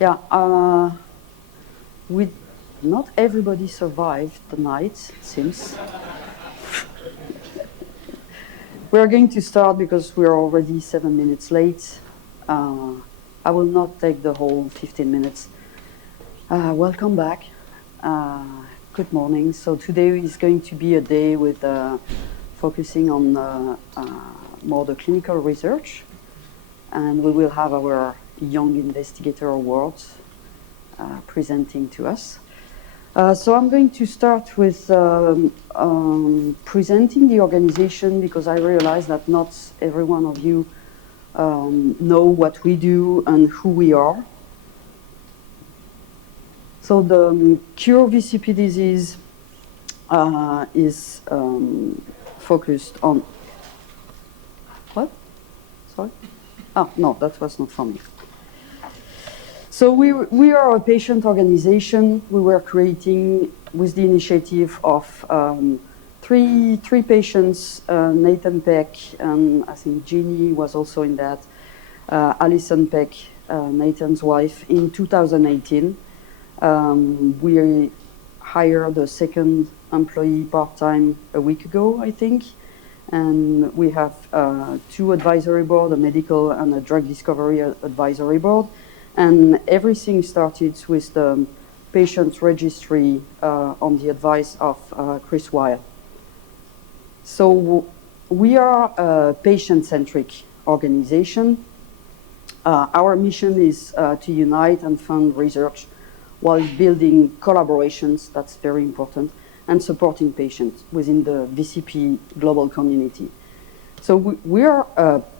Yeah, not everybody survived the night, it seems. We're going to start because we're already 7 minutes late. I will not take the whole 15 minutes. Welcome back. Good morning. So today is going to be a day with focusing on more the clinical research, and we will have our Young Investigator Awards presenting to us. So I'm going to start with presenting the organization, because I realize that not every one of you know what we do and who we are. So the cure VCP disease is focused on... What? Sorry? Oh, no, that was not for me. So we are a patient organization. We were creating with the initiative of three patients, Nathan Peck, and I think Jeannie was also in that, Alison Peck, Nathan's wife, in 2018. We hired a second employee part-time a week ago, I think. And we have 2 advisory boards, a medical and a drug discovery advisory board. And everything started with the patient registry on the advice of Chris Weil. So we are a patient-centric organization. Our mission is to unite and fund research while building collaborations, that's very important, and supporting patients within the VCP global community. So we are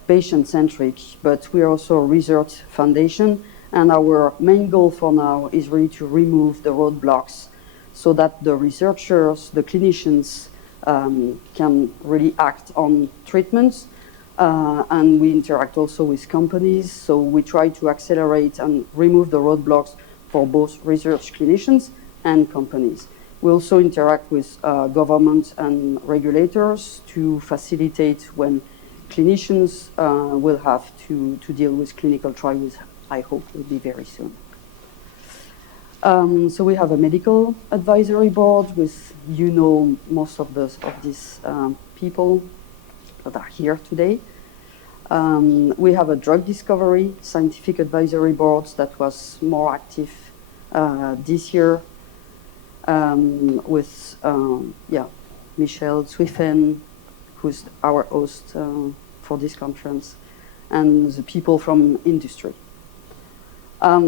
patient-centric, but we are also a research foundation, and our main goal for now is really to remove the roadblocks so that the researchers, the clinicians, can really act on treatments, and we interact also with companies, so we try to accelerate and remove the roadblocks for both research clinicians and companies. We also interact with government and regulators to facilitate when clinicians will have to deal with clinical trials, I hope will be very soon. So we have a medical advisory board with, most of these people that are here today. We have a drug discovery scientific advisory board that was more active this year with Michelle Swiffen, who's our host for this conference, and the people from industry.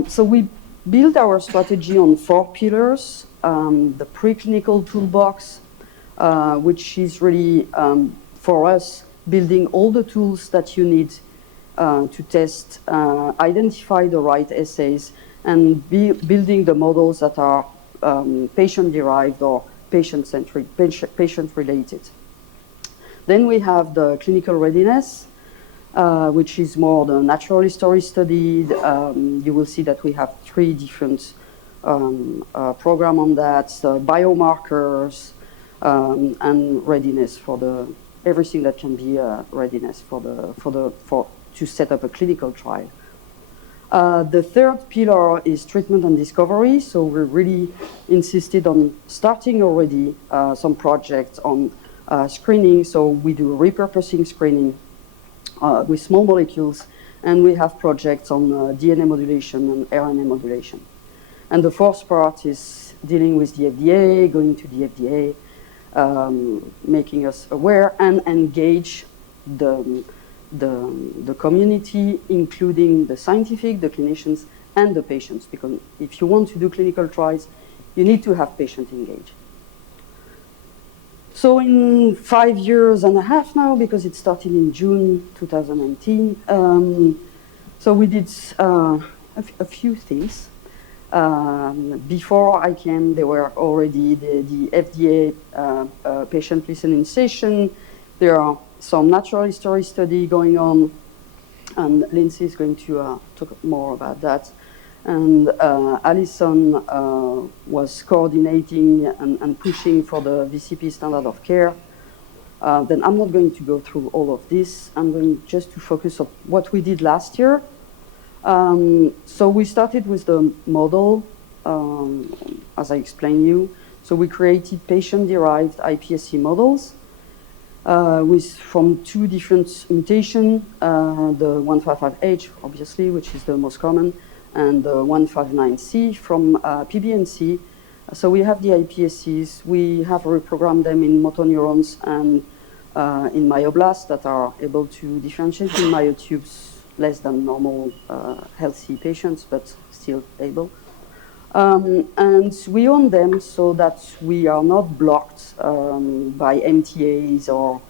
So we built our strategy on 4 pillars. The preclinical toolbox, which is really, for us, building all the tools that you need to test, identify the right assays, and building the models that are patient-derived or patient-centric, patient-related. Then we have the clinical readiness, which is more the natural history study. You will see that we have 3 different programs on that, biomarkers, and readiness for everything that can be readiness to set up a clinical trial. The 3rd pillar is treatment and discovery. So we really insisted on starting already some projects on screening. So we do repurposing screening with small molecules, and we have projects on DNA modulation and RNA modulation. And the 4th part is dealing with the FDA, going to the FDA, making us aware and engage the community, including the scientific, the clinicians, and the patients, because if you want to do clinical trials, you need to have patients engaged. So in 5 years and a half now, because it started in June 2019, so we did a few things. Before I came, there were already the FDA patient listening session. There are some natural history study going on, and Lindsay is going to talk more about that. And Alison was coordinating and pushing for the VCP standard of care. Then I'm not going to go through all of this. I'm going just to focus on what we did last year. So we started with the model, as I explained you. So we created patient-derived iPSC models from two different mutations, the 155H, obviously, which is the most common, and the 159C from PBNC. So we have the iPSCs. We have reprogrammed them in motor neurons and in myoblasts that are able to differentiate in myotubes less than normal healthy patients, but still able. And we own them so that we are not blocked by MTAs or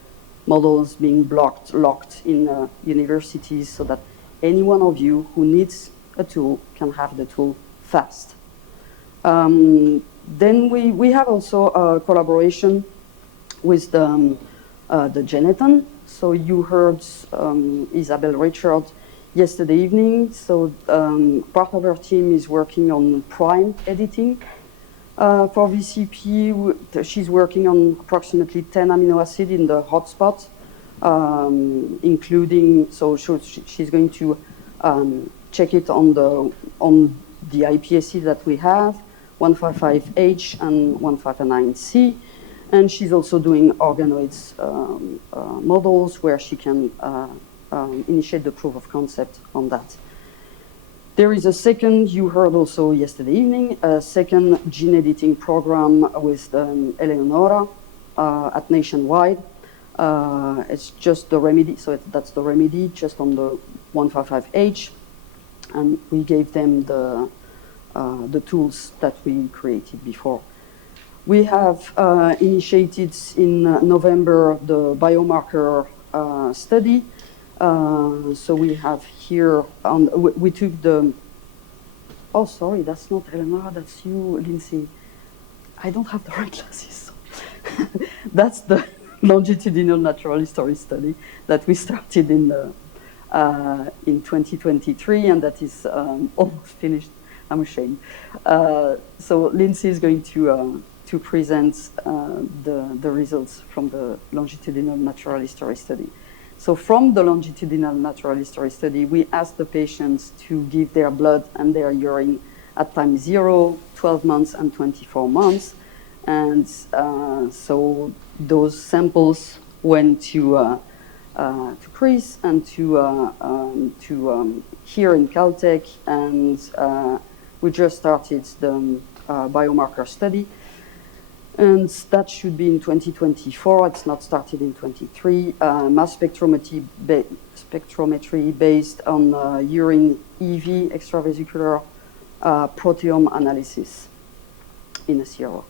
models being locked in universities, so that any one of you who needs a tool can have the tool fast. Then we have also a collaboration with the Geneton. So you heard Isabelle Richard yesterday evening. So part of her team is working on prime editing for VCP. She's working on approximately 10 amino acids in the hotspot, including, so she's going to check it on the iPSC that we have, 155H and 159C. And she's also doing organoids models where she can initiate the proof of concept on that. There is a second, you heard also yesterday evening, a second gene editing program with Eleonora at Nationwide. It's just the remedy, so that's the remedy just on the 155H. And we gave them the tools that we created before. We have initiated in November the biomarker study. So we have here, we took the, oh, sorry, that's not Eleonora, that's you, Lindsay. I don't have the right glasses. That's the longitudinal natural history study that we started in 2023, and that is almost finished. I'm ashamed. So Lindsay is going to present the results from the longitudinal natural history study. So from the longitudinal natural history study, we asked the patients to give their blood and their urine at time 0, 12 months, and 24 months. And so those samples went to Chris and to here in Caltech, and we just started the biomarker study. And that should be in 2024. It's not started in 23. Mass spectrometry based on urine EV, extravesicular proteome analysis in a CRO.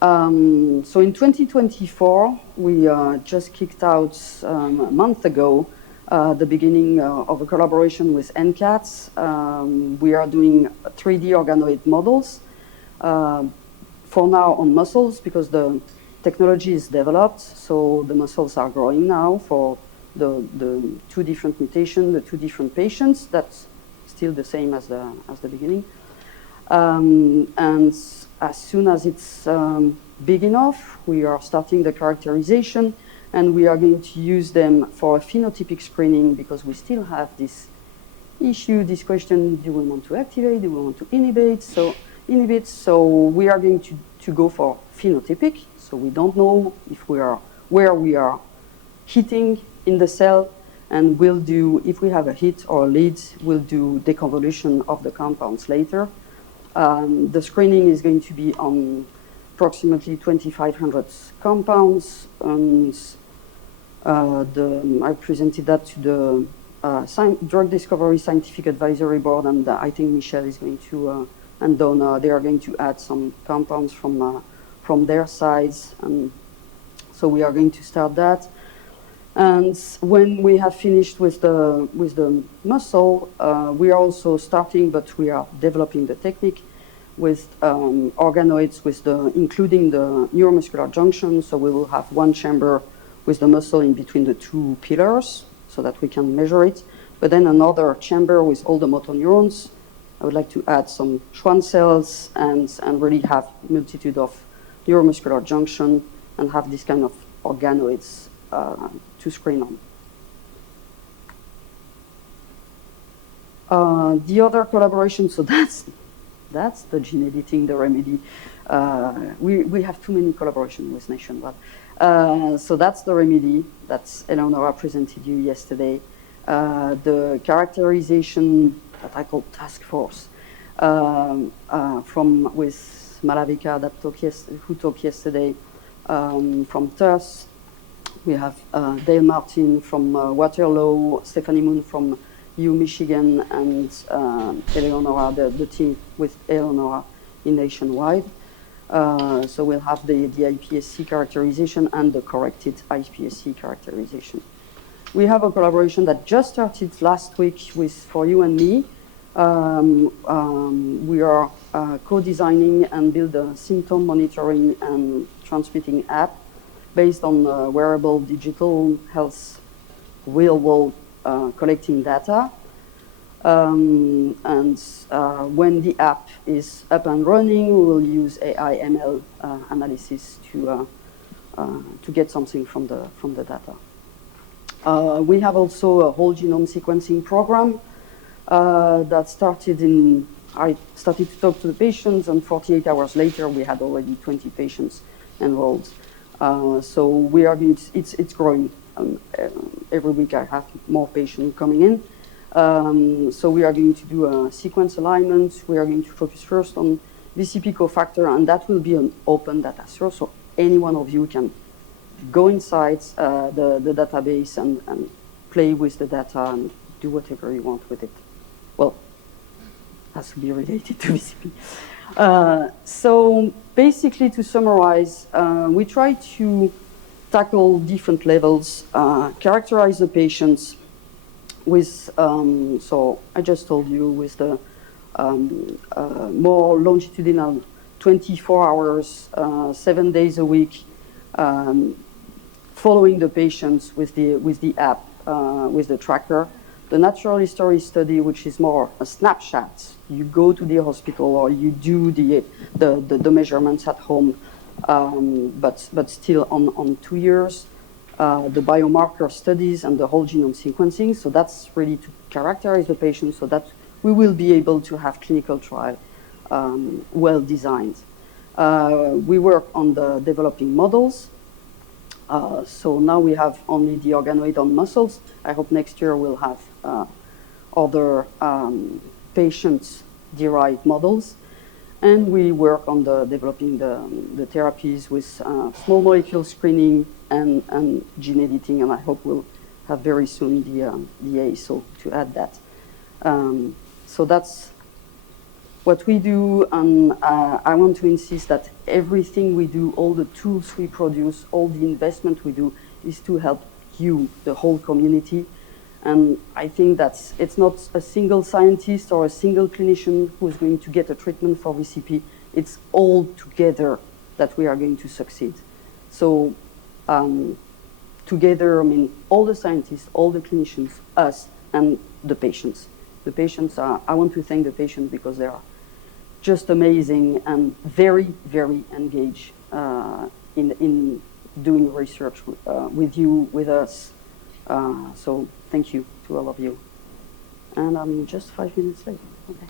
So in 2024, we just kicked out a month ago the beginning of a collaboration with NCATS. We are doing 3D organoid models. For now on muscles, because the technology is developed, so the muscles are growing now for the two different mutations, the two different patients. That's still the same as the beginning. And as soon as it's big enough, we are starting the characterization, and we are going to use them for a phenotypic screening, because we still have this issue, this question: do we want to activate? Do we want to inhibit? So we are going to go for phenotypic. So we don't know if we are where we are hitting in the cell, and we'll do, if we have a hit or a lead, we'll do deconvolution of the compounds later. The screening is going to be on approximately 2,500 compounds, and I presented that to the Drug Discovery Scientific Advisory Board, and I think Michelle is going to and Donna, they are going to add some compounds from their sides, and so we are going to start that. And when we have finished with the muscle, we are also starting, but we are developing the technique with organoids, including the neuromuscular junction. So we will have one chamber with the muscle in between the two pillars, so that we can measure it. But then another chamber with all the motor neurons. I would like to add some Schwann cells and really have multitude of neuromuscular junction and have this kind of organoids to screen on. The other collaboration, so that's the gene editing, the remedy. We have too many collaborations with Nationwide. So that's the remedy that Eleonora presented you yesterday. The characterization that I call task force with Malavika who talked yesterday from TUS. We have Dale Martin from Waterloo, Stephanie Moon from U Michigan, and Eleonora, the team with Eleonora in Nationwide. So we'll have the iPSC characterization and the corrected iPSC characterization. We have a collaboration that just started last week for you and me. We are co-designing and build a symptom monitoring and transmitting app based on wearable digital health real-world collecting data. And when the app is up and running, we will use AI ML analysis to get something from the data. We have also a whole genome sequencing program that started I started to talk to the patients, and 48 hours later, we had already 20 patients enrolled. So we are it's growing. Every week I have more patients coming in. So we are going to do a sequence alignment. We are going to focus first on VCP cofactor, and that will be an open data source, so any one of you can go inside the database and play with the data and do whatever you want with it. Well, has to be related to VCP. So basically, to summarize, we try to tackle different levels, characterize the patients with, so I just told you, with the more longitudinal 24 hours, 7 days a week, following the patients with the app, with the tracker. The natural history study, which is more a snapshot. You go to the hospital or you do the measurements at home, but still on 2 years. The biomarker studies and the whole genome sequencing. So that's really to characterize the patient so that we will be able to have clinical trial well designed. We work on the developing models. So now we have only the organoid on muscles. I hope next year we'll have other patient-derived models. And we work on developing the therapies with small molecule screening and gene editing, and I hope we'll have very soon the ASO to add that. So that's what we do, and I want to insist that everything we do, all the tools we produce, all the investment we do is to help you, the whole community. And I think that it's not a single scientist or a single clinician who's going to get a treatment for VCP. It's all together that we are going to succeed. So together, I mean, all the scientists, all the clinicians, us, and the patients. The patients I want to thank the patients because they are just amazing and very, very engaged in doing research with you, with us. So thank you to all of you. And I'm just 5 minutes late. Okay.